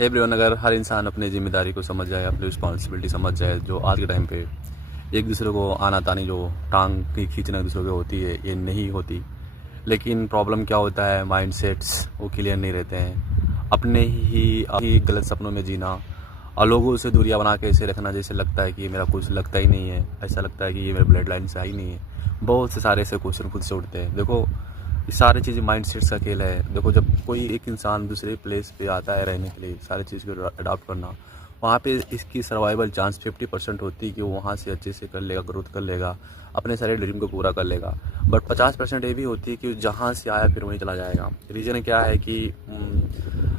Everyone, अगर हर इंसान अपनी ज़िम्मेदारी को समझ जाए, अपनी रिस्पॉन्सिबिलिटी समझ जाए, जो आज के टाइम पे एक दूसरे को आना-तानी जो टांग की खींचना एक दूसरे को होती है, ये नहीं होती। लेकिन प्रॉब्लम क्या होता है, माइंडसेट्स वो क्लियर नहीं रहते हैं। अपने ही गलत सपनों में जीना और लोगों से दूरियां बना के ऐसे रखना जैसे लगता है कि मेरा कुछ लगता ही नहीं है, ऐसा लगता है कि ये मेरे ब्लड लाइन से आई नहीं है। बहुत से सारे ऐसे क्वेश्चन खुद से उठते हैं। देखो, ये सारी चीज़ें माइंडसेट्स का खेल है। देखो, जब कोई एक इंसान दूसरे प्लेस पे आता है रहने के लिए, सारी चीज़ को अडॉप्ट करना, वहाँ पे इसकी सर्वाइवल चांस 50% होती है कि वो वहाँ से अच्छे से कर लेगा, ग्रोथ कर लेगा, अपने सारे ड्रीम को पूरा कर लेगा। बट 50% ये भी होती है कि जहाँ से आया फिर वहीं चला जाएगा। रीज़न क्या है कि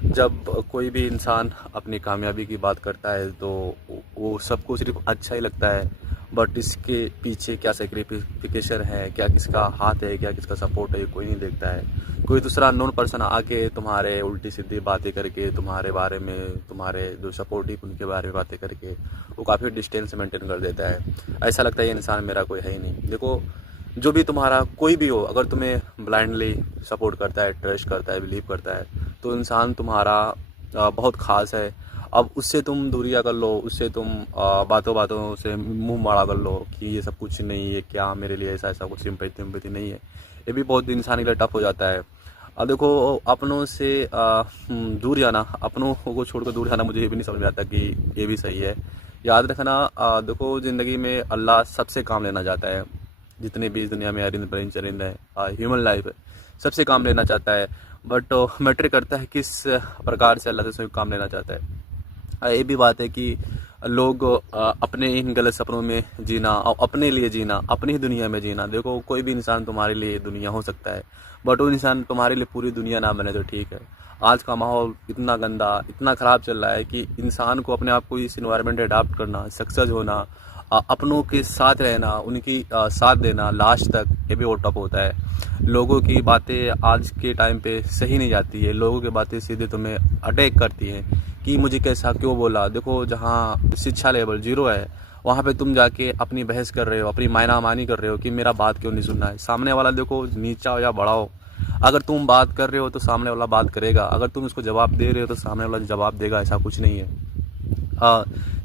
जब कोई भी इंसान अपनी कामयाबी की बात करता है तो वो सबको सिर्फ अच्छा ही लगता है, बट इसके पीछे क्या सेक्रीफिकेशन है, क्या किसका हाथ है, क्या किसका सपोर्ट है, ये कोई नहीं देखता है। कोई दूसरा अननोन पर्सन आके तुम्हारे उल्टी सीधी बातें करके तुम्हारे बारे में, तुम्हारे जो सपोर्टिव उनके बारे में बातें करके वो काफ़ी डिस्टेंस मेंटेन कर देता है। ऐसा लगता है ये इंसान मेरा कोई है ही नहीं। देखो, जो भी तुम्हारा कोई भी हो, अगर तुम्हें ब्लाइंडली सपोर्ट करता है, ट्रस्ट करता है, बिलीव करता है, तो इंसान तुम्हारा बहुत ख़ास है। अब उससे तुम दूरियां कर लो, उससे तुम बातों बातों से मुंह माड़ा कर लो कि ये सब कुछ नहीं है, क्या मेरे लिए ऐसा ऐसा कुछ सिंपैथी नहीं है। ये भी बहुत इंसान के लिए टफ हो जाता है। अब देखो, अपनों से दूर जाना, अपनों को छोड़कर दूर जाना, मुझे ये भी नहीं समझ में आता कि ये भी सही है। याद रखना, देखो, ज़िंदगी में अल्लाह सबसे काम लेना चाहता है। जितने भी इस दुनिया में अरिंद परिंद चरिंद है, ह्यूमन लाइफ है, सबसे काम लेना चाहता है। बट मैटर करता है किस प्रकार से अल्लाह से काम लेना चाहता है। ये भी बात है कि लोग अपने इन गलत सपनों में जीना और अपने लिए जीना, अपनी ही दुनिया में जीना। देखो, कोई भी इंसान तुम्हारे लिए दुनिया हो सकता है, बट वो इंसान तुम्हारे लिए पूरी दुनिया ना बने तो ठीक है। आज का माहौल इतना गंदा, इतना ख़राब चल रहा है कि इंसान को अपने आप को इस इन्वायरमेंट अडाप्ट करना, सक्सेस होना, अपनों के साथ रहना, उनकी साथ देना लास्ट तक, ये भी वो टफ होता है। लोगों की बातें आज के टाइम पे सही नहीं जाती है। लोगों की बातें सीधे तुम्हें अटैक करती हैं कि मुझे कैसा क्यों बोला। देखो, जहाँ शिक्षा लेवल 0 है, वहाँ पे तुम जाके अपनी बहस कर रहे हो, अपनी मायनामानी कर रहे हो कि मेरा बात क्यों नहीं सुनना है। सामने वाला, देखो, नीचा हो या बड़ा हो, अगर तुम बात कर रहे हो तो सामने वाला बात करेगा, अगर तुम उसको जवाब दे रहे हो तो सामने वाला जवाब देगा। ऐसा कुछ नहीं है।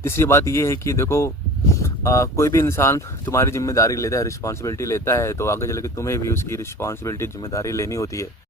तीसरी बात ये है कि देखो, कोई भी इंसान तुम्हारी जिम्मेदारी लेता है, रिस्पॉन्सिबिलिटी लेता है, तो आगे चल के तुम्हें भी उसकी रिस्पॉन्सिबिलिटी, जिम्मेदारी लेनी होती है।